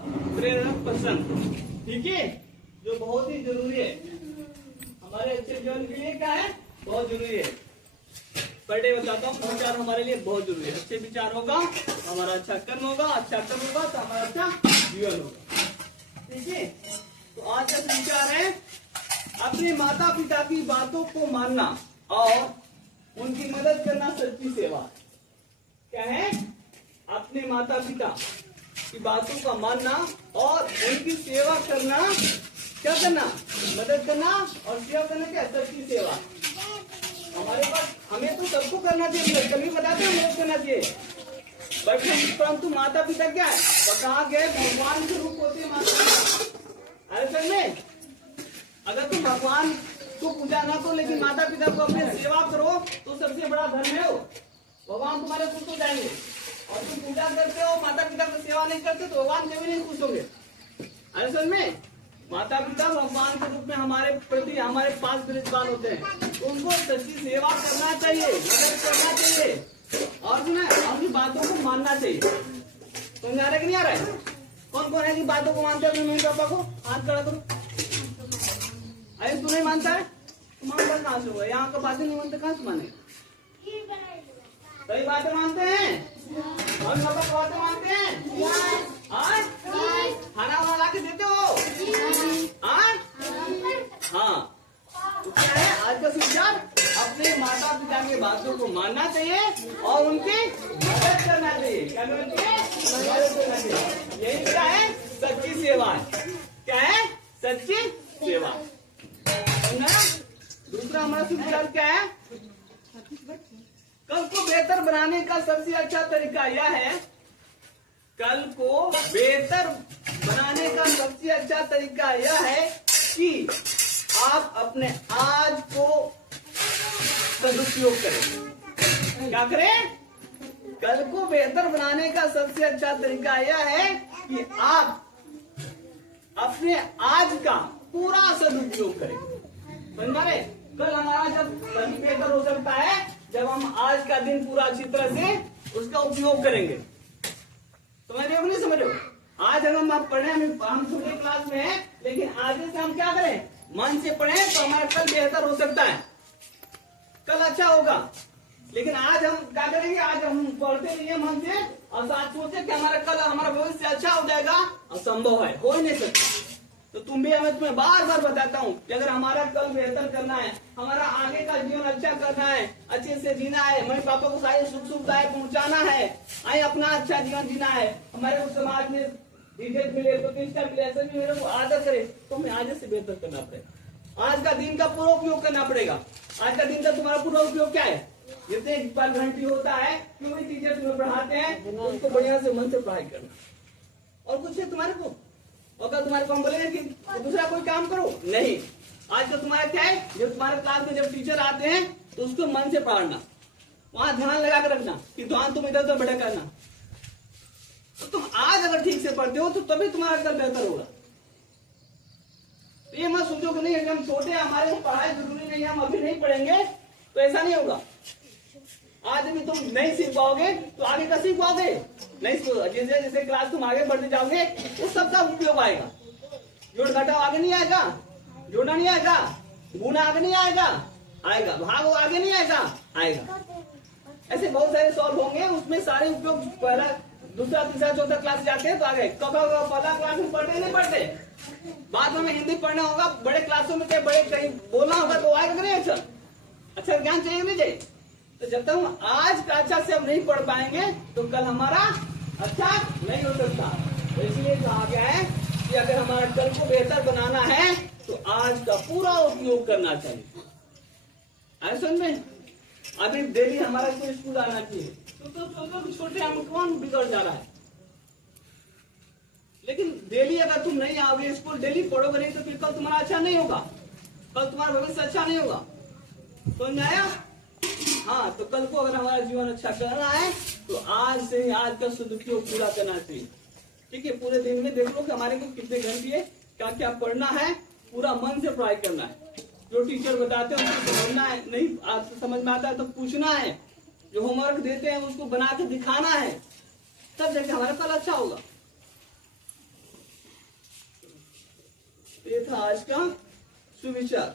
प्रेरक प्रसंग, ठीक है, जो बहुत ही जरूरी है हमारे अच्छे जीवन के लिए। क्या है? बहुत जरूरी है। पर डे बताता हूँ, विचार हमारे लिए बहुत जरूरी है। अच्छे विचार होगा तो हमारा अच्छा कर्म होगा, अच्छा कर्म होगा तो हमारा अच्छा जीवन होगा, ठीक है। तो आज का विचार है अपने माता पिता की बातों को मानना और उनकी मदद करना सच्ची सेवा। क्या है? अपने माता पिता की बातों का मानना और उनकी सेवा करना। क्या करना? मदद करना और सेवा करना। क्या? सच्ची सेवा। हमारे पास हमें तो सबको करना चाहिए, कभी बताते हैं मदद करना चाहिए, परंतु माता पिता क्या है? बता गए भगवान के रूप होते हैं माता पिता। अरे सर में अगर तुम भगवान को पूजा ना करो लेकिन माता पिता को अपने सेवा करो तो सबसे बड़ा धर्म है वो। भगवान तुम्हारे खुश हो जाएंगे। और तुम पूजा करते हो माता पिता को सेवा नहीं करते तो भगवान कभी नहीं खुश होंगे। अरे सर में माता पिता भगवान के रूप में हमारे प्रति हमारे पास विराजमान होते हैं, तो उनको सच्ची सेवा करना चाहिए, मदद करना चाहिए और सुना उनकी बातों को मानना चाहिए। समझ आ रहा है कि नहीं आ रहा है? कौन कौन है कि बातों को मानते हैं अपने मम्मी पापा को? हाथ खड़ा करो। अरे तू नहीं मानता है तो मानता कहाँ से होगा? यहाँ का बातें नहीं मानते कहाँ से माने? सही बातें मानते हैं और पापा की बातें मानते हैं। खाना वाना ला के देते हो? हाँ। तो क्या है आज का विचार? अपने माता पिता की बातों को मानना चाहिए और उनकी मदद करना चाहिए। क्या करना चाहिए? मदद करना चाहिए। यही क्या है? सच्ची सेवा है। क्या है? सच्ची सेवा। दूसरा हमारा विचार क्या है? कल को बेहतर बनाने का सबसे अच्छा तरीका यह है, कल को बेहतर बनाने का सबसे अच्छा तरीका यह है कि आप अपने आज को सदुपयोग करें। क्या करें? कल को बेहतर बनाने का सबसे अच्छा तरीका यह है कि आप अपने आज का पूरा सदुपयोग करें। समझ रहे? कल हमारा जब कल बेहतर हो सकता है जब हम आज का दिन पूरा अच्छी तरह से उसका उपयोग करेंगे। समझ रहे हो नहीं समझ रहे हो? आज अगर हम पढ़े, हम छोटे क्लास में हैं, लेकिन आगे से हम क्या करें? मन से पढ़े तो हमारा कल बेहतर हो सकता है, कल अच्छा होगा। लेकिन आज हम क्या करेंगे? आज हम पढ़ते नहीं है मन से और साथ सोचे कि हमारा कल हमारा भविष्य अच्छा हो जाएगा, असंभव है, हो ही नहीं सकता। तो तुम्हें बार बार बताता हूँ कि अगर हमारा कल बेहतर करना है, हमारा आगे का जीवन अच्छा करना है, अच्छे से जीना है, मम्मी पापा को सारी सुख सुविधाएं पहुंचाना है, अपना अच्छा जीवन जीना है, हमारे समाज में इज्जत मिले, प्रतिष्ठा मिले, ऐसे भी मेरे को आदर करे, तो हमें आज से बेहतर करना पड़ेगा। आज का दिन का पूरा उपयोग करना पड़ेगा। आज का दिन का तुम्हारा पूरा उपयोग क्या है? जितने घंटी होता है जो भी टीचर तुम्हें पढ़ाते हैं उसको बढ़िया से मन से पढ़ाई करना। और कुछ है तुम्हारे को? और कल तुम्हारे को हम बोलेंगे कि दूसरा कोई काम करो? नहीं। आज का तुम्हारा क्या है? जब तुम्हारे क्लास में जब टीचर आते हैं तो उसको मन से पढ़ना, वहां ध्यान लगा कर रखना कि ध्यान तुम इधर उधर भटकना। तो तुम आज अगर ठीक से पढ़ते हो तो तभी तुम्हारा कल बेहतर होगा। तो ये मत सोचो कि नहीं हम छोटे हैं, हमारे को पढ़ाई जरूरी नहीं है, हम अभी नहीं पढ़ेंगे, तो ऐसा नहीं होगा। आज भी तुम नहीं सीख पाओगे तो आगे का सीख पाओगे नहीं। जैसे जैसे क्लास तुम आगे बढ़ते जाओगे उस सब का उपयोग आएगा। जोड़ घटाओ आगे नहीं आएगा, जोड़ना नहीं आएगा, गुना आगे नहीं आएगा, आएगा भाग आगे नहीं आएगा, आएगा। ऐसे बहुत सारे सॉल्व होंगे, उसमें सारे उपयोग पहला दूसरा तीसरा चौथा क्लास जाते हैं तो आगे पहला क्लास में पढ़ते नहीं पढ़ते, बाद में हिंदी पढ़ना होगा, बड़े क्लासों में बड़े कहीं बोलना होगा तो आएगा नहीं। अच्छा ज्ञान चाहिए नहीं चाहिए? तो जब तक हम आज का अच्छा से हम नहीं पढ़ पाएंगे तो कल हमारा अच्छा नहीं हो सकता। तो इसलिए कहा गया है कि अगर हमारा कल को बेहतर बनाना है तो आज का पूरा उपयोग करना चाहिए। ऐसा में अभी डेली हमारा कोई स्कूल आना चाहिए तो छोटे हम कौन बिगड़ जा रहा है? लेकिन डेली अगर तुम नहीं आओगे स्कूल, डेली पढ़ोगे नहीं तो फिर कल तुम्हारा अच्छा नहीं होगा, कल तुम्हारा भविष्य अच्छा नहीं होगा। समझ में आया? हाँ, तो कल को अगर हमारा जीवन अच्छा करना है तो आज से ही आज का सदुपयोग पूरा करना चाहिए। ठीक है, पूरे दिन में देख लो कि हमारे को कितने घंटे क्या क्या पढ़ना है, पूरा मन से पढ़ाई करना है। जो टीचर बताते हैं उसको समझना है, नहीं आज समझ में आता है तो पूछना है, जो होमवर्क देते हैं उसको बना के दिखाना है, तब जाके हमारा कल अच्छा होगा। ये था आज का सुविचार।